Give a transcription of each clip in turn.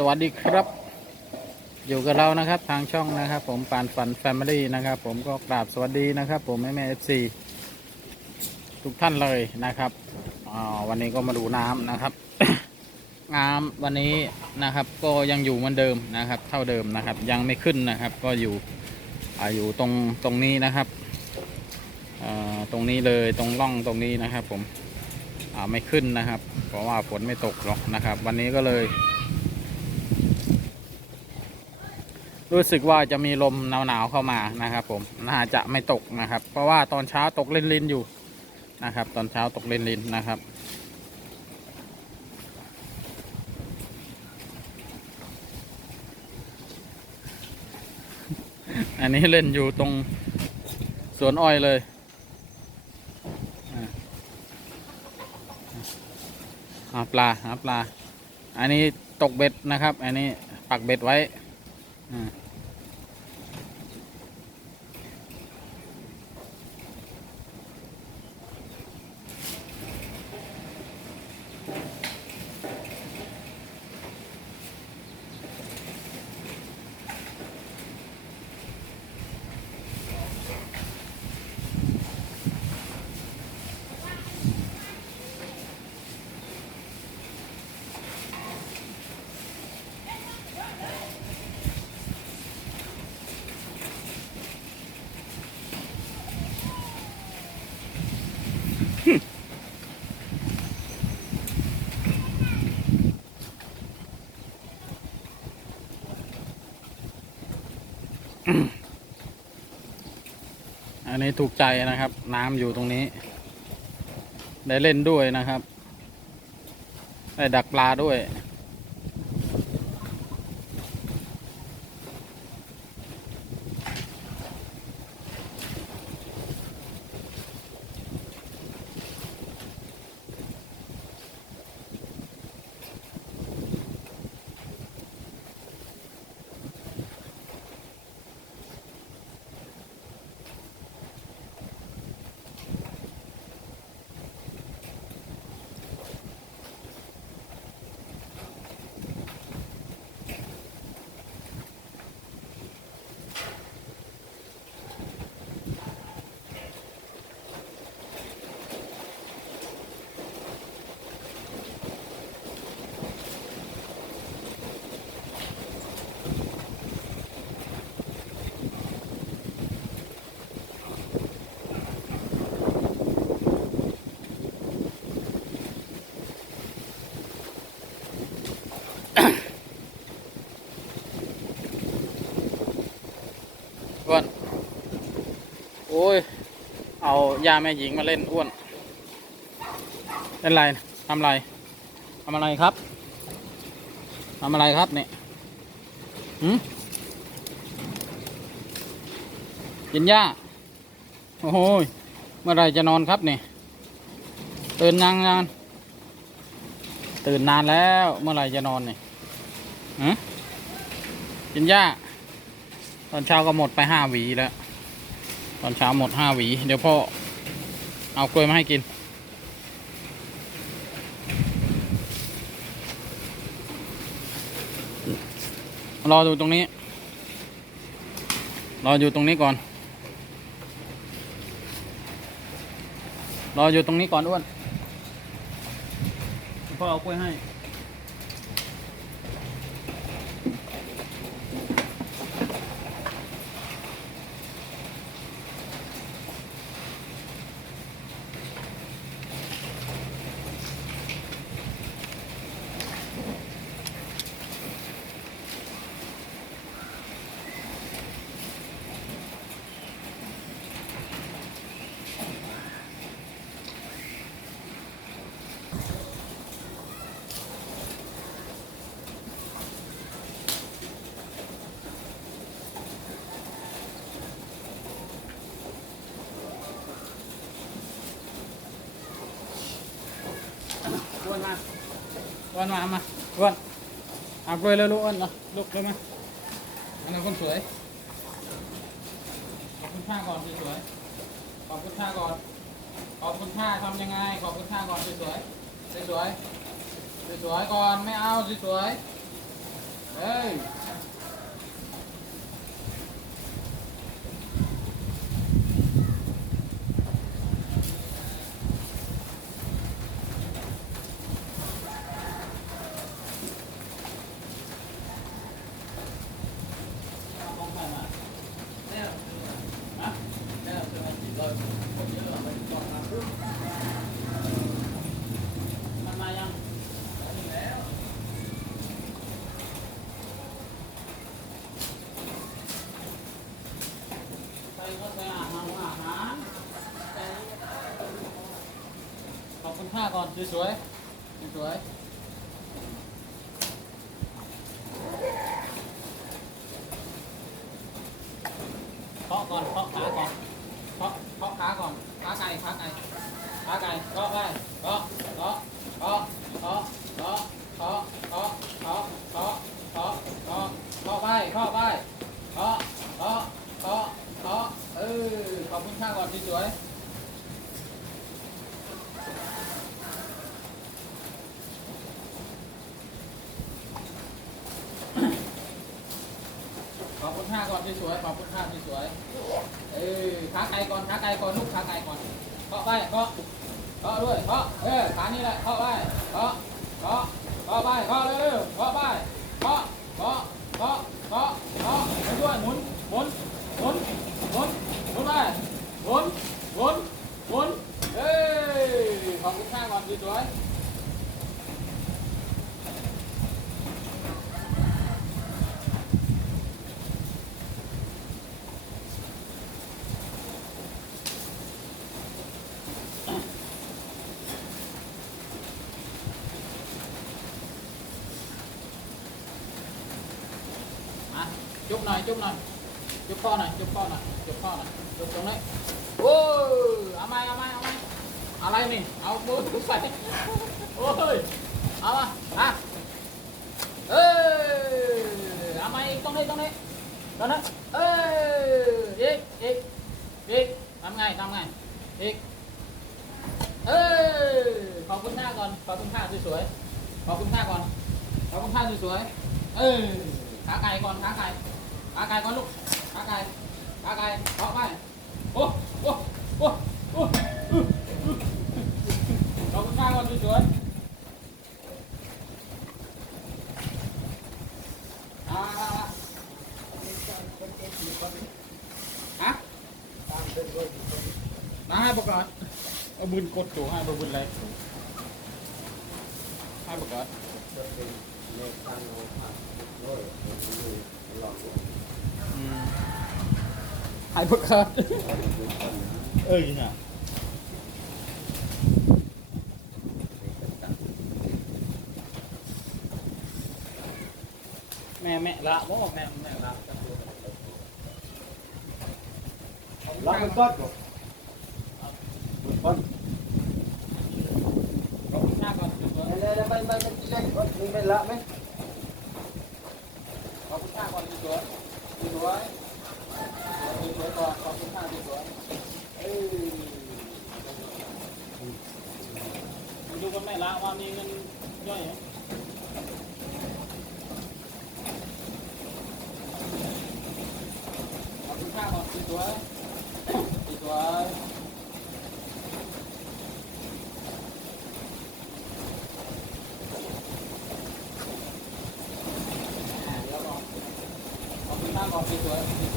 สวัสดีครับ อยู่กับเรานะครับทางช่องนะครับ ผมปานฝันแฟมิลี่นะครับ ผมก็กราบสวัสดีนะครับ ผมแม่แม่เอฟซีทุกท่านเลยนะครับวันนี้ก็มาดูน้ำนะครับ น้ำวันนี้นะครับก็ยังอยู่เหมือนเดิมนะครับ เท่าเดิมนะครับ ยังไม่ขึ้นนะครับ ก็อยู่ออยู่ตรงตรงนี้นะครับตรงนี้เลยตรงร่องตรงนี้นะครับ ผมไม่ขึ้นนะครับ เพราะว่าฝนไม่ตกหรอกนะครับ วันนี้ก็เลย รู้สึกว่าจะมีลมหนาวๆเข้ามานะครับ ผมน่าจะไม่ตกนะครับ เพราะว่าตอนเช้าตกลินๆอยู่นะครับ ตอนเช้าตกลินๆนะครับอันนี้เล่นอยู่ตรงสวนอ้อยเลยอ่าหาปลา หาปลา อันนี้ตกเบ็ดนะครับ อันนี้ปักเบ็ดไว้ อ่ อันนี้ถูกใจนะครับ น้ำอยู่ตรงนี้ ได้เล่นด้วยนะครับ ได้ดักปลาด้วย อ้วน โอ้ย เอายาแม่หญิงมาเล่นอ้วน เล่นอะไรทำอะไรทำอะไรครับทำอะไรครับเนี่ยหืมกินหญ้า โอ้โหยเมื่อไรจะนอนครับเนี่ยตื่นยังนานตื่นนานแล้ว เมื่อไรจะนอนเนี่ยหืมกินหญ้า อนเช้าก็หมดไปห้าหวีแล้ว ตอนเช้าหมดห้าหวี เดี๋ยวพ่อเอากล้วยมาให้กิน รอดูตรงนี้ รออยู่ตรงนี้ก่อน รออยู่ตรงนี้ก่อนอ้วนพ่อเอากล้วยให้ วนมามาอ้วนอากล้วยเลยลูกอ้วนเนาะลูกเลยมาอันนั้นคนสวยขอบคุณท่าก่อนสวยๆขอบคุณท่าก่อน ขอบคุณท่าทำยังไง ขอบคุณท่าก่อนสวยๆสวยๆสวยๆก่อนไม่เอาสวยๆเฮ้ยมันมายัง ไปก็ไปอาหารอาหารไปขอบคุณค่า ก่อนสวยๆสวยๆเคาะก่อนเคาะขาก่อน คุณค่าก่อนที่สวยขอบคุณค่าที่สวยเออขาไก่ก่อนขาไก่ก่อนลูกขาไก่ก่อนเคาะไปเคาะเคาะด้วยเคาะเออขานี่แหละเคาะไปเคาะเคาะเคาะไปเคาะเร็วๆเคาะไปเคาะเคาะเคาะเคาะเคาะไปด้วยหมุนหมุนหมุนหมุนหมุนไปหมุนหมุนหมุนเอ้ยขอบคุณค่าก่อนที่สวยม chụp này. Chụp con này, chụp con này, chụp con này, chụp trong đấy. Ôi amai amai amai alai nih aku mau selesai ôi ama à ê amai trong đây trong đây. Đó đấy. Ê đi đi đi năm ngày năm ngày. Đi ê, có quân tha còn, có quân tha sủi có quân tha còn, có quân tha sủi ê, khá cay còn khá cay cá cay con lúc. Cá cay cá cay có cay ô ô ô ô. Ô, ô, ô, bỏ đâu có cay con chú chuối à, à, à. hả? Đá hai bọc lại. Ở bên cột chỗ hai bọc bên này หายพวกคัาเอ้ยนะแม่แม่ละว่าแม่แม่ละละมันตัดนก่อนมันก้อนหน้าก่อนเลยไปไปไปกินเล่นก่อนมึงไม่ละไหมเอาคุณหน้าก่อนดีกว่า มีเงินย่อยขอบคุณค่าของสีตัวสีตัวขอบคุณค่าของสีตัว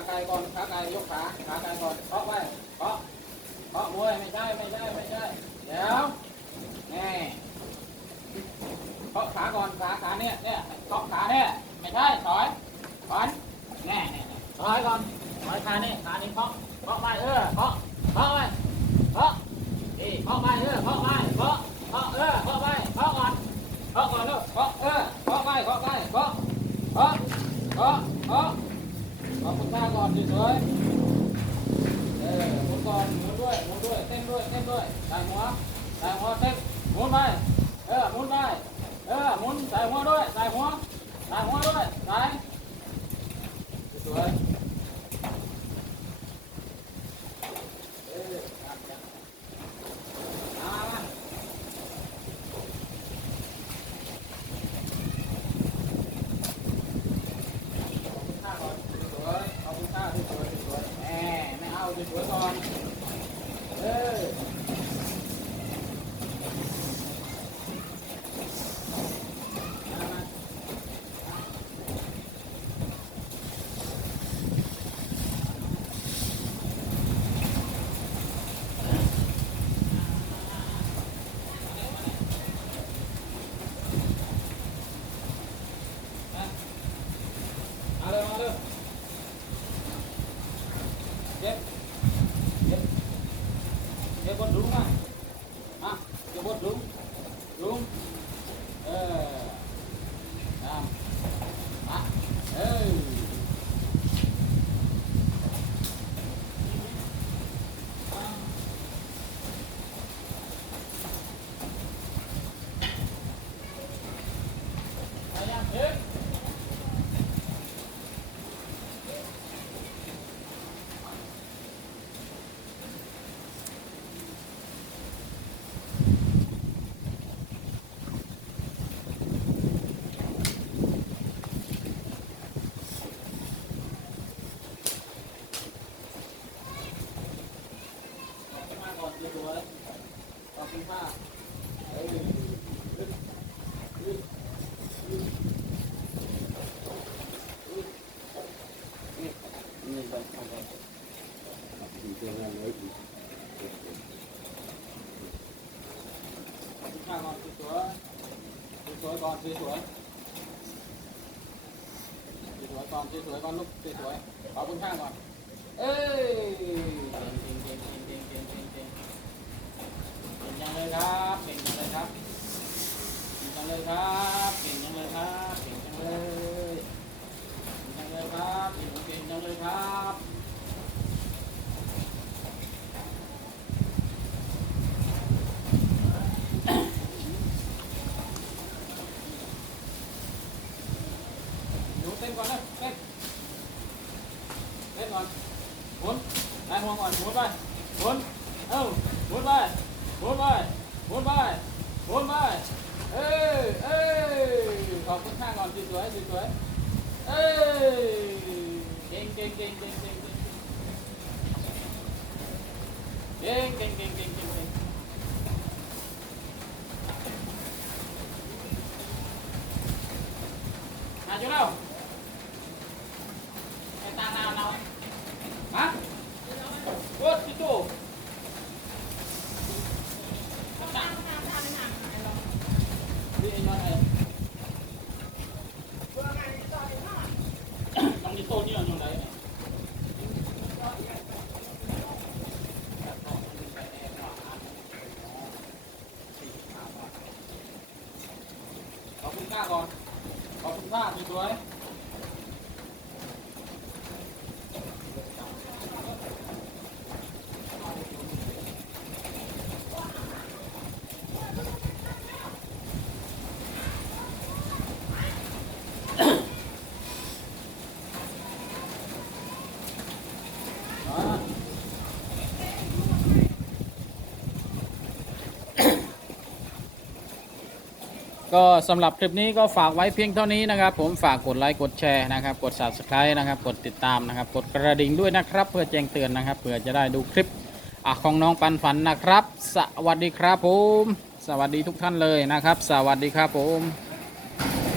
ขาไก่ก่อนขาไก่ยกขาขาไก่ก่อนเคาะไปเคาะเคาะมวยไม่ใช่ไม่ใช่ไม่ใช่เดี๋ยวแน่เคาะขาก่อนขาขาเนี่ยเนี่ยเคาะขาเนี่ยไม่ใช่ถอยถอยแน่นี่ถอยก่อนถอยขานี่ขานี่เคาะเคาะไปเออเคาะเคาะไปเคาะนี่เคาะไปเออเคาะไปเคาะเคาะเออเคาะไปเคาะก่อนเคาะก่อนลูกเคาะเออ Điện. สวยสวยสวยก่อนสวยก่อนลูกสวยขอบคุณข้างก่อน เอ้ยเก่งเก่งเก่งเก่งเก่งเก่งเก่งเก่งยังเลยครับเก่งจังเลยครับเก่งจังเลยครับเก่งจังเลยครับเก่งจังเลยเก่งจังเลยครับเก่งเก่งจังเลยครับ Geral. ก็สำหรับคลิปนี้ก็ฝากไว้เพียงเท่านี้นะครับ ผมฝากกดไลค์กดแชร์นะครับ กด subscribe นะครับ กดติดตามนะครับ กดกระดิ่งด้วยนะครับ เพื่อแจ้งเตือนนะครับเพื่อจะได้ดูคลิปของน้องปันฝันนะครับ สวัสดีครับผม สวัสดีทุกท่านเลยนะครับ สวัสดีครับผม